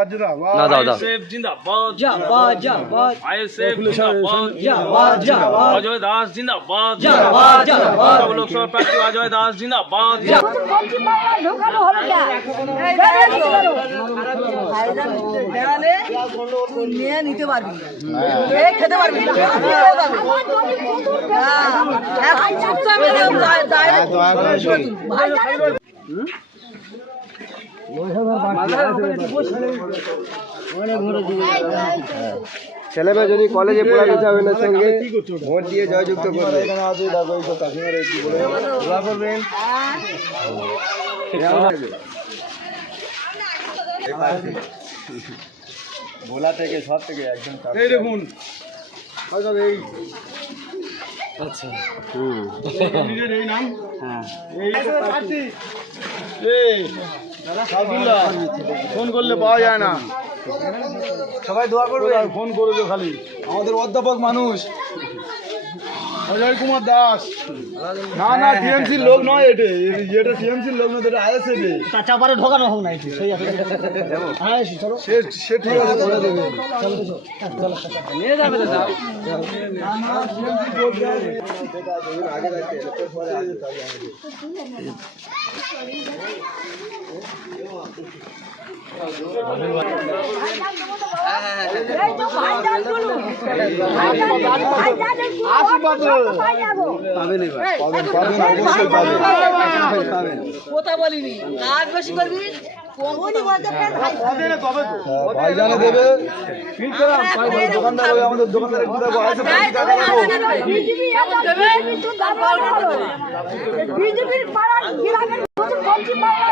না দাও দাও জিন্দাবাদ জিন্দাবাদ জিন্দাবাদ আইএসএফ জিন্দাবাদ জিন্দাবাদ জিন্দাবাদ অজয় দাস জিন্দাবাদ জিন্দাবাদ জিন্দাবাদ লোকসভা প্রার্থী অজয় দাস জিন্দাবাদ ঢোকানো হলো না নিয়ে নিতে পারবি খেতে পারবি ছেলে মেয়ে যদি কলেজে পড়াতে যাবেন এর সঙ্গে ভোট দিয়ে জয়যুক্ত করবে ভোলা থেকে সব থেকে একদম এই দেখুন আচ্ছা এই নাম হ্যাঁ ফোন করলে পাওয়া যায় না সবাই দোয়া করবে ফোন করে দো খালি আমাদের অধ্যাপক মানুষ অজয় কুমার দাস না না টিএমসির লোক নয় এটা টিএমসির লোক নয় এটা আইএসএফ চাপারে ঢোকানো হোক না সেই আছে হ্যাঁ চলো সে ঠিক আছে করে দেবে চলো নিয়ে যাবে দাদা আগে যাচ্ছে পরে আগে কথা বলিনি কাজ বেশি করবি ভাইজানে দেবে দোকানদার আমাদের দোকানদার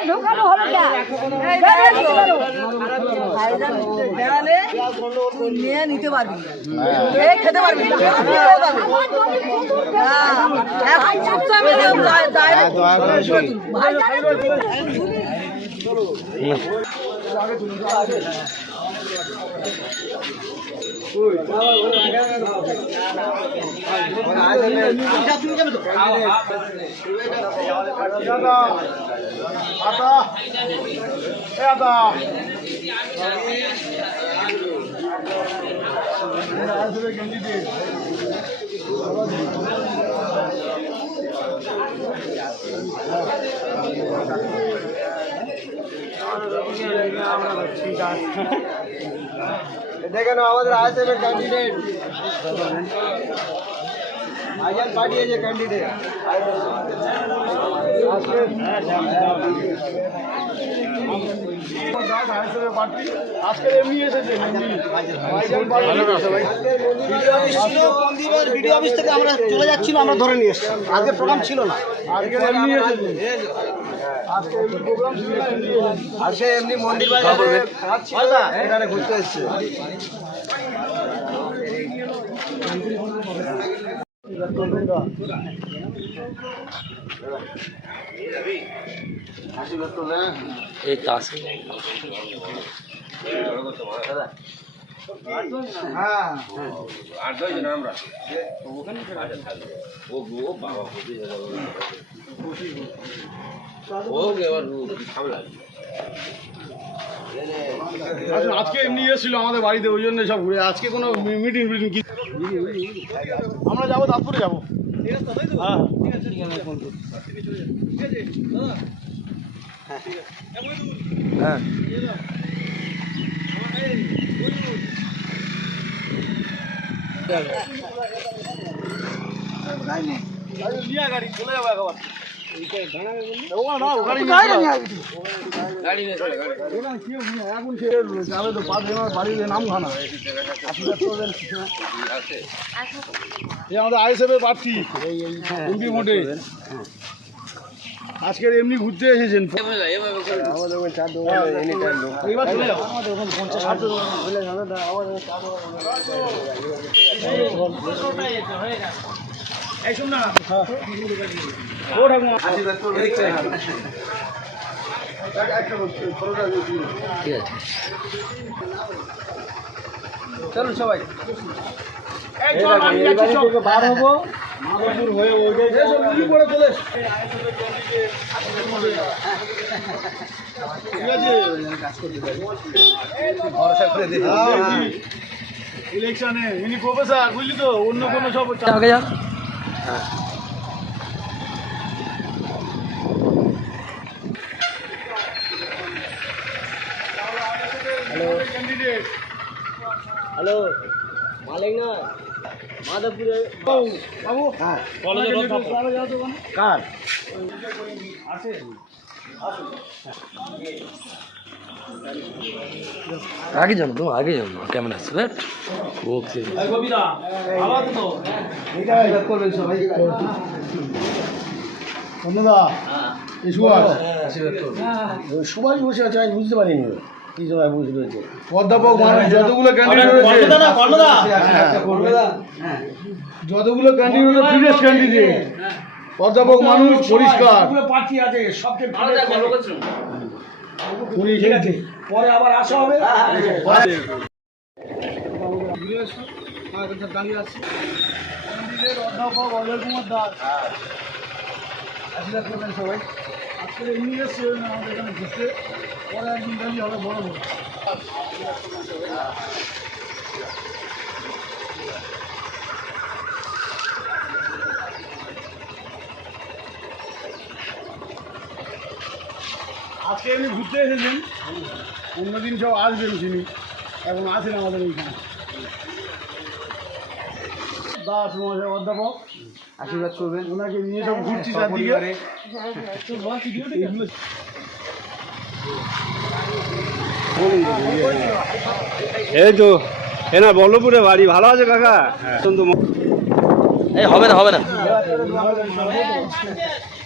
ঢোকানো হলো না নিয়ে নিতে পারবি খেতে পারবি দেখেন আমাদের আইএসএফ এর ক্যান্ডিডেট ভাইজান পাঠিয়েছে ক্যান্ডিডেট আজকে এমনি এসেছে ভিডিও অফিস থেকে আমরা চলে যাচ্ছিল আমরা ধরে নিয়ে এসেছি আজকে প্রোগ্রাম ছিল না আজকে এমনি এসেছে আজকে এমনি মন্দির বাজারে এখানে ঘুরতে এসছে এই তাস হ্যাঁ আর 2 জন আমরা ওখানে ও গো বাবা ও এবার ঝামেলা আজকে এমনি এসেছিল আমাদের বাড়িতে ওই জন্য সব ঘুরে আজকে কোনো মিটিং কি আমরা যাবো তারপরে যাবো হ্যাঁ হ্যাঁ গাড়ি চলে যাবো একবার আমাদের আইএসএফ এর প্রার্থী এমপি ভোটে আজকের এমনি ঘুরতে এসেছেন চলুন সবাই মাধবপুর হয়ে ওইটাই করে চলে ঠিক আছে ইলেকশনে ইনি প্রফেসর বুঝলি তো অন্য কোনো সব ক্যান্ডিডেট হ্যালো মালিক না মাধবপুরে বাবু হ্যাঁ কার आगे जाओ तुम आगे जाओ कैमरा से लेफ्ट ओके কবিতা আবার তো করবেন সবাই ধন্যবাদ এই সুভাষ সুভাষ বসে আছে আমি বুঝতে পারিনি কি সময় বুঝতে পেরেছে অধ্যাপক মানুষ যতগুলো ক্যান্ডিডেট রয়েছে যতগুলো ক্যান্ডিডেট ফ্রিডেস্ট ক্যান্ডিডেট অধ্যাপক মানুষ পরিষ্কার প্রার্থী আছে সবকে ঠিক আছে পরে আবার আসা হবে দাঁড়িয়ে আছে অধ্যাপক অজয় কুমার দাস আশীর্বাদ করবেন সবাই আজকে এমনি এসছে আমাদের এখানে ঘুরতে পরে একদিন দাঁড়িয়ে হবে বড় বড় আজকে এমনি ঘুরতে এসেছেন অন্যদিন সব আসবেন তিনি এখন আছেন আমাদের এইখানে দাস মহাশয় অধ্যাপক আশীর্বাদ করবেন ওনাকে নিয়ে সব ঘুরছি চারদিকে এইগুলো এই তো এনা বল্লভপুরে বাড়ি ভালো আছে কাকা এই হবে না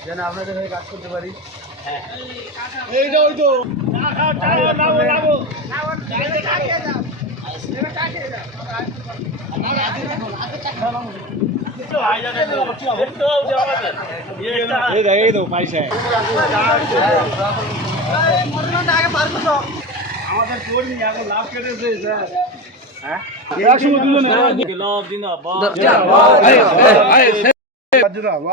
যেন আপনাদের হয়ে কাজ করতে পারি এইটা ওই তো এই তো পয়সা আমাদের কর্মী এখন লাভ কেটেছে স্যার হ্যাঁ লাভ জিন্দাবাদ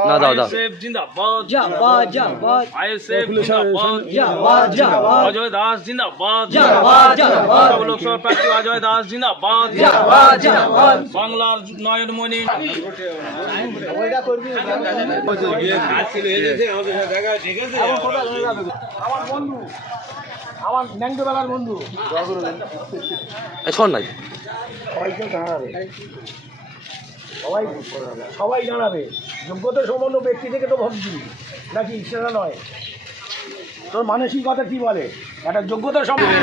না দাও আইএসএফ জিন্দাবাদ জিন্দাবাদ জিন্দাবাদ আইএসএফ জিন্দাবাদ জিন্দাবাদ জিন্দাবাদ অজয় দাস জিন্দাবাদ জিন্দাবাদ জিন্দাবাদ লোকসভা প্রার্থী অজয় দাস জিন্দাবাদ জিন্দাবাদ জিন্দাবাদ বাংলার নয়নমণি আমার বন্ধু আমার ন্যাংটোবেলার বন্ধু শোন না সবাইকে জানাবে সবাই জানাবে যোগ্যতা সম্পন্ন ব্যক্তি থেকে তো ভাবছি নাকি সেটা নয় তোর মানসিকতা কি বলে একটা যোগ্যতা সম্পন্ন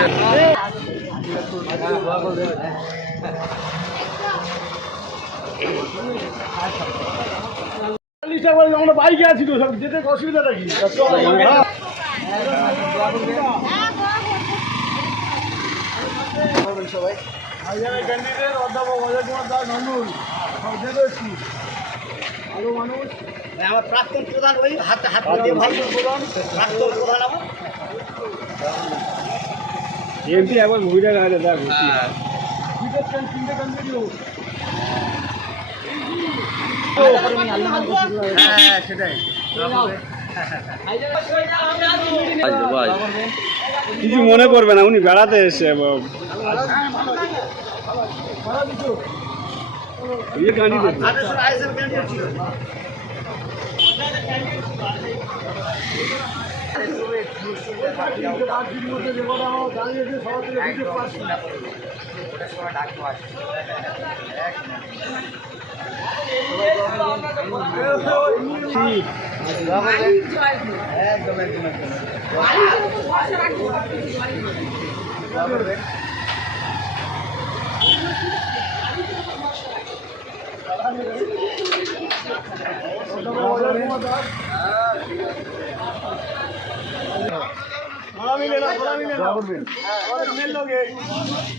আমরা বাইকে আছি তো সব যেতে অসুবিধাটা কি সবাই ক্যান্ডিডেট অধ্যাপক অজয় কুমার দাস নন্দুল সব যেতে এসছি ভালো মানুষ আমার প্রাক্তন প্রধান ওই হাত হাত প্রাক্তন প্রধান আমার এমপি একবার ঘুরে গেলে দেখ তিনটে ক্যান্ডিডেট হ্যাঁ সেটাই কিছু মনে করবে না উনি বেড়াতে এসে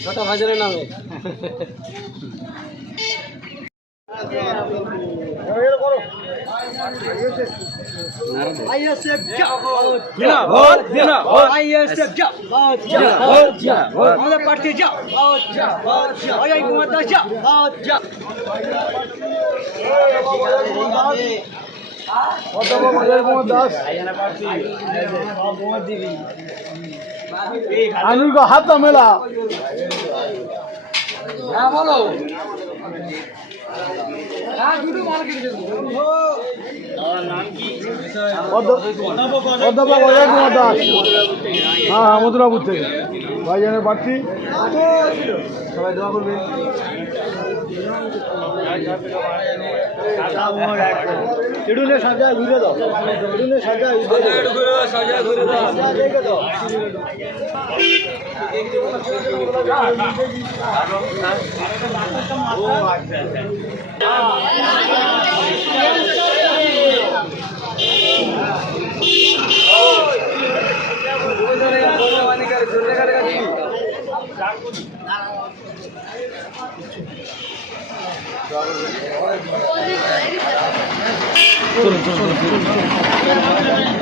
ছোট ভাইজানের নামে করো আইএসএফ জিন্দাবাদ জিন্দাবাদ জিন্দাবাদ আইএসএফ জিন্দাবাদ জিন্দাবাদ আমাদের প্রার্থী জিন্দাবাদ জিন্দাবাদ অজয় কুমার দাস জিন্দাবাদ অধ্যাপক অজয় কুমার দাস আনুর का हाथ मेला হ্যাঁ বলো অধ্যাপক অজয় কুমার দাস হ্যাঁ হ্যাঁ মথুরাপুর থেকে ভাইজানের প্রার্থী সবাই দোয়া করবে চিড়ুনে সাজা ঘুরে দাও চিড়ুনে সাজা ঘুরে দাও চলুন চলুন